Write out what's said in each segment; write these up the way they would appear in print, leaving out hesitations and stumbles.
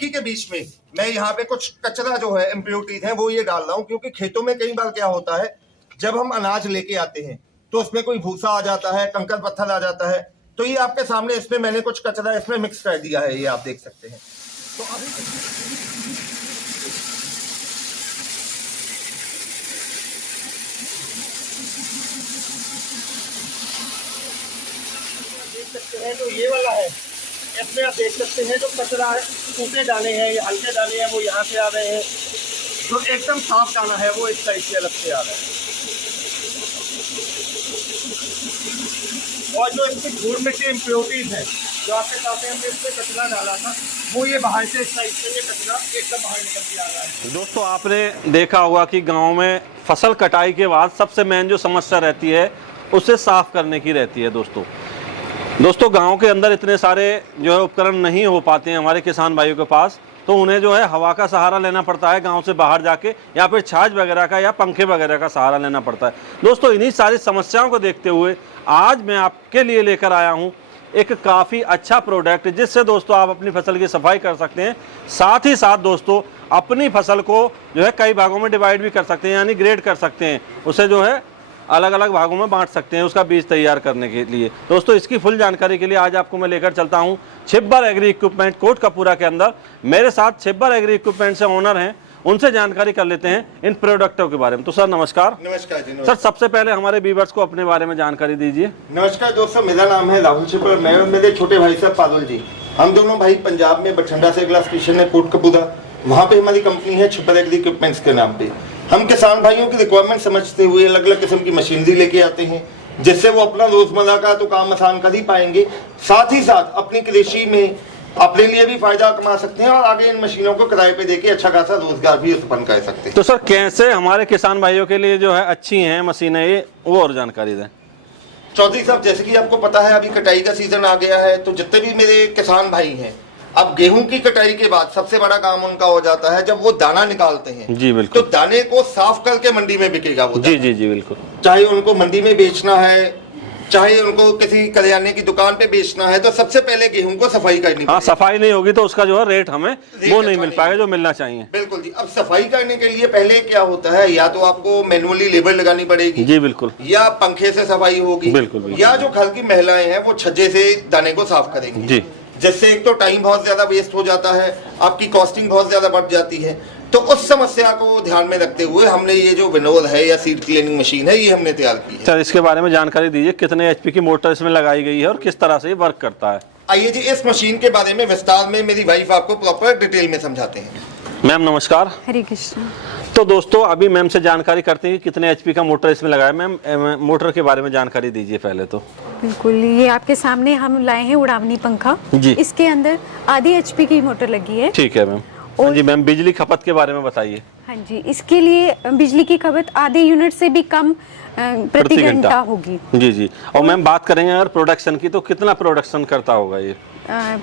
मक्की के बीच में मैं यहाँ पे कुछ कचरा जो है इम्प्योरिटीज है वो ये डाल रहा हूँ, क्योंकि खेतों में कई बार क्या होता है जब हम अनाज लेके आते हैं तो उसमें कोई भूसा आ जाता है, कंकड़ पत्थर आ जाता है। तो ये आपके सामने इसमें मैंने कुछ कचरा इसमें मिक्स कर दिया है, ये आप देख सकते हैं। तो अभी देख सकते हैं जो ये वाला है, इसमें आप देख सकते हैं जो कचरा है, सूखे दाने हैं या हल्के दाने हैं वो यहाँ से आ रहे हैं। जो एकदम साफ दाना है वो इस साइड से अलग से आ रहा है। और जो इसकी धूल मिट्टी इम्प्योरिटीज है जो आपके सामने हमने इसमें कचरा डाला था वो ये बाहर से इस साइड से ये कचरा एकदम बाहर निकल के आ रहा है। दोस्तों आपने देखा होगा कि गांव में फसल कटाई के बाद सबसे मेन जो समस्या रहती है उसे साफ करने की रहती है। दोस्तों गांव के अंदर इतने सारे जो है उपकरण नहीं हो पाते हैं हमारे किसान भाइयों के पास, तो उन्हें जो है हवा का सहारा लेना पड़ता है गांव से बाहर जाके, या फिर छाछ वगैरह का या पंखे वगैरह का सहारा लेना पड़ता है। दोस्तों इन्हीं सारी समस्याओं को देखते हुए आज मैं आपके लिए लेकर आया हूं एक काफ़ी अच्छा प्रोडक्ट, जिससे दोस्तों आप अपनी फसल की सफाई कर सकते हैं। साथ ही साथ दोस्तों अपनी फसल को जो है कई भागों में डिवाइड भी कर सकते हैं, यानी ग्रेड कर सकते हैं, उसे जो है अलग अलग भागों में बांट सकते हैं उसका बीज तैयार करने के लिए। दोस्तों इसकी फुल जानकारी के लिए आज आपको मैं लेकर चलता हूं छिब्बर एग्री इक्विपमेंट कोटकपूरा के अंदर। मेरे साथ छिब्बर एग्री इक्विपमेंट से ओनर हैं, उनसे जानकारी कर लेते हैं इन प्रोडक्टों के बारे में। तो सर नमस्कार। नमस्कार जी। नमस्कार। सर सबसे पहले हमारे व्यूअर्स को अपने बारे में जानकारी दीजिए। नमस्कार दोस्तों, मेरा नाम है राहुल छिब्बर, मैं और मेरे छोटे भाई साहब पारुल जी, हम दोनों भाई पंजाब में बठिंडा से अगला स्टेशन है कोटकपूरा, वहाँ पे हमारी कंपनी है छिब्बर एग्री इक्विपमेंट्स के नाम पे। हम किसान भाइयों की रिक्वायरमेंट समझते हुए अलग अलग किस्म की मशीनरी लेके आते हैं, जिससे वो अपना रोजमर्रा का तो काम आसान कर ही पाएंगे, साथ ही साथ अपनी कृषि में अपने लिए भी फायदा कमा सकते हैं और आगे इन मशीनों को किराए पे देके अच्छा खासा रोजगार भी उत्पन्न कर सकते हैं। तो सर कैसे हमारे किसान भाइयों के लिए जो है अच्छी हैं मशीनें, ये वो और जानकारी दें। चौधरी साहब, जैसे कि आपको पता है अभी कटाई का सीजन आ गया है, तो जितने भी मेरे किसान भाई हैं, अब गेहूं की कटाई के बाद सबसे बड़ा काम उनका हो जाता है जब वो दाना निकालते हैं। जी बिल्कुल। तो दाने को साफ करके मंडी में बिकेगा वो। जी जी जी बिल्कुल। चाहे उनको मंडी में बेचना है, चाहे उनको किसी करियाने की दुकान पे बेचना है, तो सबसे पहले गेहूं को सफाई करनी। हाँ, सफाई नहीं होगी तो उसका जो है रेट हमें वो नहीं मिल पाएगा जो मिलना चाहिए। बिल्कुल जी। अब सफाई करने के लिए पहले क्या होता है, या तो आपको मैनुअली लेबर लगानी पड़ेगी। जी बिल्कुल। या पंखे से सफाई होगी। बिल्कुल। या जो घर की महिलाएं हैं वो छज्जे से दाने को साफ करेंगी। जी। जिससे एक तो टाइम बहुत ज्यादा वेस्ट हो जाता है, आपकी कॉस्टिंग बहुत ज्यादा बढ़ जाती है। तो उस समस्या को ध्यान में रखते हुए हमने ये जो विनोद है या सीड क्लीनिंग मशीन है ये हमने तैयार की है। सर इसके बारे में जानकारी दीजिए, कितने एचपी की मोटर इसमें लगाई गई है और किस तरह से ये वर्क करता है। आइए जी इस मशीन के बारे में विस्तार में मेरी वाइफ आपको प्रॉपर डिटेल में समझाते हैं। मैम नमस्कार। हरे कृष्ण। तो दोस्तों अभी मैम से जानकारी करते हैं कि कितने एचपी का मोटर इसमें लगाया। मैम मोटर के बारे में जानकारी दीजिए पहले तो। बिल्कुल, ये आपके सामने हम लाए हैं उड़ावनी पंखा जी। इसके अंदर आधी एचपी की मोटर लगी है। ठीक है मैम। हाँ जी मैम, बिजली खपत के बारे में बताइए। हाँ जी, इसके लिए बिजली की खपत आधे यूनिट से भी कम प्रति घंटा होगी। जी जी। और मैम बात करेंगे अगर प्रोडक्शन की, तो कितना प्रोडक्शन करता होगा ये?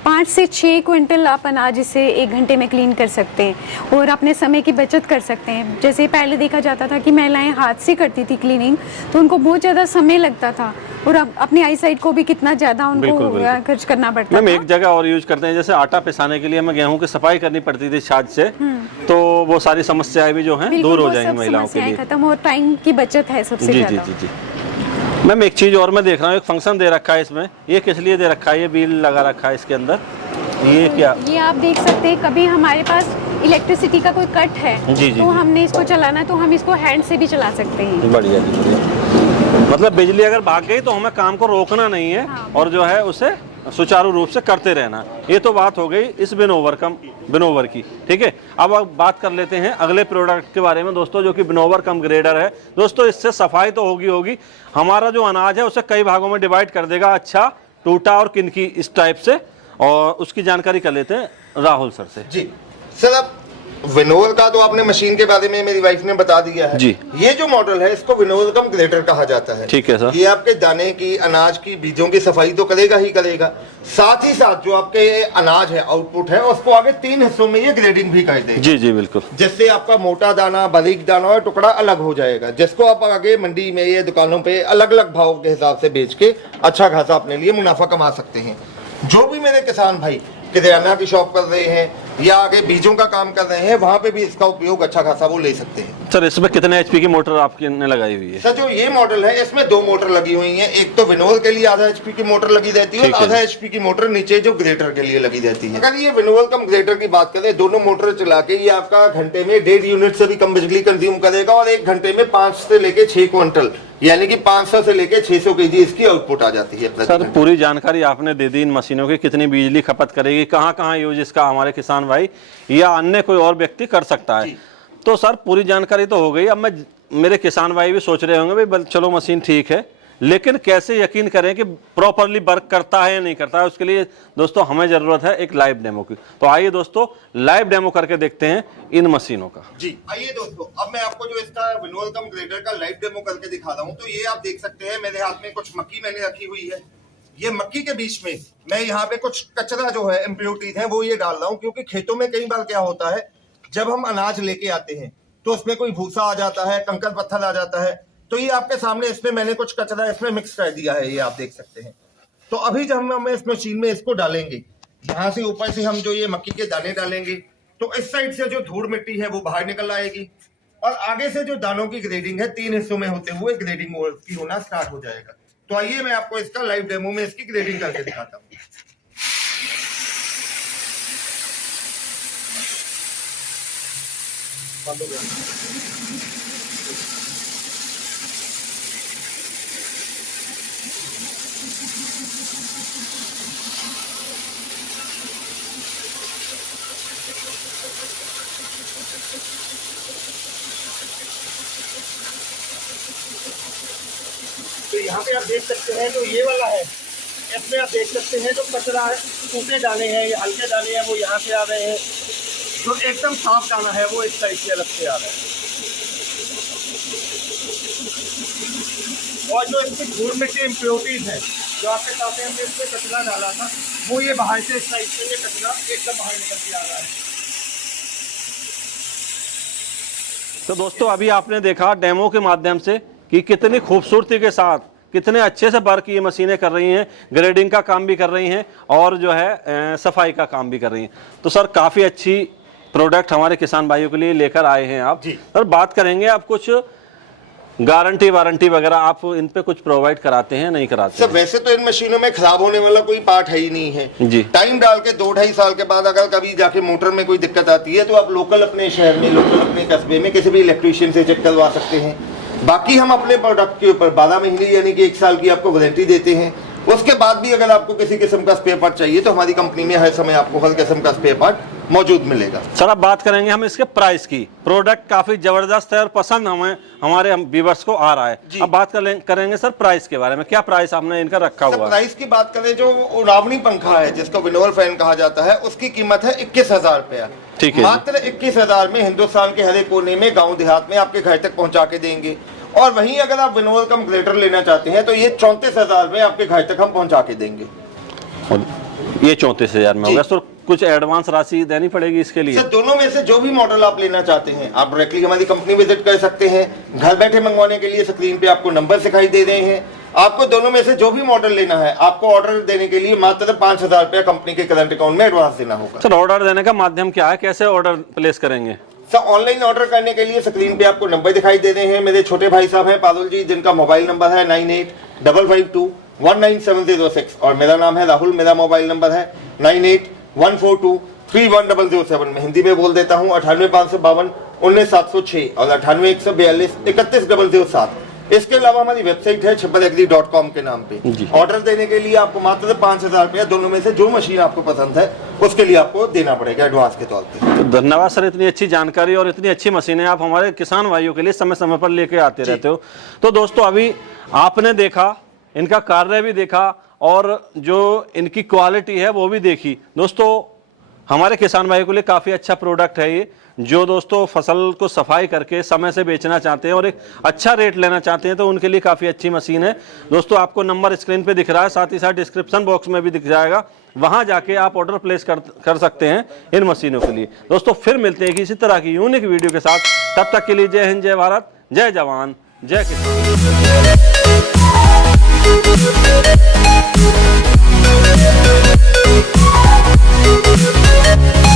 5 से 6 क्विंटल आप अनाज इसे 1 घंटे में क्लीन कर सकते हैं और अपने समय की बचत कर सकते हैं। जैसे पहले देखा जाता था कि महिलाएं हाथ से करती थी क्लीनिंग, तो उनको बहुत ज़्यादा समय लगता था और अब अपनी आई साइट को भी कितना ज़्यादा उनको खर्च करना पड़ता है। मैम एक जगह और यूज करते हैं, जैसे आटा पिसाने के लिए हमें गेहूं की सफाई करनी पड़ती थी छाछ से, तो वो सारी समस्याएं भी जो हैं दूर हो जाएंगी महिलाओं के लिए, खत्म और टाइम की बचत है सबसे ज़्यादा। जी जी। मैम एक चीज और मैं देख रहा हूँ, एक फंक्शन दे रखा है इसमें, ये किस लिए दे रखा है? ये व्हील लगा रखा है इसके अंदर, ये क्या? ये आप देख सकते हैं, कभी हमारे पास इलेक्ट्रिसिटी का कोई कट है जी, तो हमने इसको चलाना है तो हम इसको हैंड से भी चला सकते हैं। बढ़िया। मतलब बिजली अगर भाग गई तो हमें काम को रोकना नहीं है। हाँ, और जो है उसे सुचारू रूप से करते रहना। ये तो बात हो गई इस विनोवर की। ठीक है, अब बात कर लेते हैं अगले प्रोडक्ट के बारे में दोस्तों, जो कि विनोवर कम ग्रेडर है। दोस्तों इससे सफाई तो होगी, हमारा जो अनाज है उसे कई भागों में डिवाइड कर देगा, अच्छा टूटा और किनकी इस टाइप से, और उसकी जानकारी कर लेते हैं राहुल सर से। जी सर, अब विनोवर का तो आपने मशीन के बारे में मेरी वाइफ ने बता दिया है जी। ये जो मॉडल है इसको विनोवर कम ग्रेडर कहा जाता है। ठीक है सर। ये आपके दाने की, अनाज की, बीजों की सफाई तो करेगा ही करेगा, साथ ही साथ जो आपके अनाज है आउटपुट है उसको आगे 3 हिस्सों में ये ग्रेडिंग भी कर देगा। जी जी बिल्कुल। जिससे आपका मोटा दाना, बारीक दाना और टुकड़ा अलग हो जाएगा, जिसको आप आगे मंडी में ये दुकानों पे अलग अलग भाव के हिसाब से बेच के अच्छा खासा अपने लिए मुनाफा कमा सकते हैं। जो भी मेरे किसान भाई किराना की शॉप कर रहे हैं या आगे बीजों का काम कर रहे हैं, वहां पे भी इसका उपयोग अच्छा खासा वो ले सकते हैं। सर इसमें कितने एचपी की मोटर आपकी ने लगाई हुई है? सर जो ये मॉडल है इसमें 2 मोटर लगी हुई हैं। एक तो विनोल के लिए आधा एचपी की मोटर लगी रहती है ठीक और है। आधा एचपी की मोटर नीचे जो ग्रेटर के लिए लगी रहती है। अगर ये विनोल कम ग्रेटर की बात करें, दोनों मोटर चला के ये आपका घंटे में 1.5 यूनिट से भी कम बिजली कंज्यूम करेगा और 1 घंटे में 5 से लेके 6 क्विंटल यानी कि 500 से लेके 600 केजी इसकी आउटपुट आ जाती है। सर पूरी जानकारी आपने दे दी इन मशीनों की, कितनी बिजली खपत करेगी, कहाँ कहाँ यूज इसका हमारे किसान भाई या अन्य कोई और व्यक्ति कर सकता है। तो सर पूरी जानकारी तो हो गई। अब मेरे किसान भाई भी सोच रहे होंगे भाई चलो मशीन ठीक है, लेकिन कैसे यकीन करें कि प्रॉपरली वर्क करता है या नहीं करता है। उसके लिए दोस्तों हमें जरूरत है एक लाइव डेमो की। तो आइए दोस्तों लाइव डेमो करके देखते हैं इन मशीनों का। जी आइए दोस्तों, अब मैं आपको जो इसका विनोल कम ग्रेटर का लाइव डेमो करके दिखा रहा हूँ। तो ये आप देख सकते हैं मेरे हाथ में कुछ मक्की मैंने रखी हुई है। ये मक्की के बीच में मैं यहाँ पे कुछ कचरा जो है इम्प्योरिटीज है वो ये डाल रहा हूँ, क्योंकि खेतों में कई बार क्या होता है जब हम अनाज लेके आते हैं तो उसमें कोई भूसा आ जाता है, कंकड़ पत्थर आ जाता है। तो ये आपके सामने इसमें मैंने कुछ कचरा इसमें मिक्स कर दिया है, ये आप देख सकते हैं। तो अभी जब हम इस मशीन में इसको डालेंगे, यहाँ से ऊपर से हम जो ये मक्की के दाने डालेंगे तो इस साइड से जो धूल मिट्टी है वो बाहर निकल आएगी और आगे से जो दानों की ग्रेडिंग है 3 हिस्सों में होते हुए ग्रेडिंग की होना स्टार्ट हो जाएगा। तो आइए मैं आपको इसका लाइव डेमो में इसकी ग्रेडिंग करके दिखाता हूँ। तो यहाँ पे आप देख सकते हैं जो ये वाला है, इसमें आप देख सकते हैं जो कचरा है, सूखे दाने हैं या हल्के दाने हैं वो यहाँ से आ रहे हैं। जो एकदम साफ दाना है वो इस साइड से अलग से आ रहा है और जो इसकी धूल मिट्टी इम्प्योरिटीज है जो आपके सामने हमने इसमें कचरा डाला था वो ये बाहर से इस साइड से ये कचरा एकदम बाहर निकल के आ रहा है। तो दोस्तों अभी आपने देखा डेमो के माध्यम से कि कितनी खूबसूरती के साथ कितने अच्छे से वर्क ये मशीनें कर रही हैं, ग्रेडिंग का काम भी कर रही हैं और जो है सफाई का काम भी कर रही हैं। तो सर काफ़ी अच्छी प्रोडक्ट हमारे किसान भाइयों के लिए लेकर आए हैं आप। सर बात करेंगे आप कुछ गारंटी वारंटी वगैरह आप इन पे कुछ प्रोवाइड कराते हैं नहीं कराते? सर वैसे तो इन मशीनों में खराब होने वाला कोई पार्ट है ही नहीं है जी। टाइम डाल के 2-2.5 साल के बाद अगर कभी जाके मोटर में कोई दिक्कत आती है तो आप लोकल अपने शहर में, लोकल अपने कस्बे में किसी भी इलेक्ट्रीशियन से चेक करवा सकते हैं। बाकी हम अपने प्रोडक्ट के ऊपर 12 महीने यानी कि 1 साल की आपको वारंटी देते हैं। उसके बाद भी अगर आपको किसी किस्म का स्पेयर पार्ट चाहिए तो हमारी कंपनी में हर समय आपको हर किस्म का स्पेयर पार्ट मौजूद मिलेगा। सर अब बात करेंगे हम इसके प्राइस की। प्रोडक्ट काफी जबरदस्त है और पसंद हमारे व्यूअर्स को आ रहा है। अब बात करेंगे सर प्राइस के बारे में, क्या प्राइस आपने इनका रखा हुआ है? प्राइस की बात करें जो उड़ावनी पंखा है जिसको विनोल फैन कहा जाता है उसकी कीमत है 21,000 रुपया। ठीक है, मात्र 21,000 में हिंदुस्तान के हर एक कोने में, गाँव देहात में आपके घर तक पहुँचा के देंगे। और वहीं अगर आप विनोल कम ग्रेटर लेना चाहते हैं तो ये 34,000 में आपके घर तक हम पहुंचा के देंगे। ये 34,000 में होगा। सर कुछ एडवांस राशि देनी पड़ेगी इसके लिए? सर दोनों में से जो भी मॉडल आप लेना चाहते हैं आप डायरेक्टली हमारी कंपनी विजिट कर सकते हैं। घर बैठे मंगवाने के लिए स्क्रीन पे आपको नंबर दिखाई दे रहे हैं। आपको दोनों में से जो भी मॉडल लेना है आपको ऑर्डर देने के लिए मात्र 5,000 रुपया कंपनी के करंट अकाउंट में एडवांस देना होगा। सर ऑर्डर देने का माध्यम क्या है, कैसे ऑर्डर प्लेस करेंगे? सर ऑनलाइन ऑर्डर करने के लिए स्क्रीन पे आपको नंबर दिखाई दे रहे हैं। मेरे छोटे भाई साहब हैं पारुल जी, जिनका मोबाइल नंबर है 9855219706 और मेरा नाम है राहुल। मेरा मोबाइल नंबर है 9814231007। मैं हिंदी में बोल देता हूँ 98,552,19,706 और 98,142,31,007। इसके अलावा हमारी वेबसाइट है chipperagri.com के नाम पे। ऑर्डर देने के लिए आपको मात्र 5,000 रुपया दोनों में से जो मशीन आपको पसंद है उसके लिए आपको देना पड़ेगा एडवांस के तौर पे। धन्यवाद सर, इतनी अच्छी जानकारी और इतनी अच्छी मशीनें आप हमारे किसान भाइयों के लिए समय समय पर लेके आते रहते हो। तो दोस्तों अभी आपने देखा, इनका कार्य भी देखा और जो इनकी क्वालिटी है वो भी देखी। दोस्तों हमारे किसान भाइयों के लिए काफ़ी अच्छा प्रोडक्ट है ये, जो दोस्तों फसल को सफाई करके समय से बेचना चाहते हैं और एक अच्छा रेट लेना चाहते हैं तो उनके लिए काफ़ी अच्छी मशीन है। दोस्तों आपको नंबर स्क्रीन पे दिख रहा है, साथ ही साथ डिस्क्रिप्शन बॉक्स में भी दिख जाएगा, वहां जाके आप ऑर्डर प्लेस कर सकते हैं इन मशीनों के लिए। दोस्तों फिर मिलते हैं किसी तरह की यूनिक वीडियो के साथ, तब तक के लिए जय हिंद, जय भारत, जय जवान, जय किसान। है।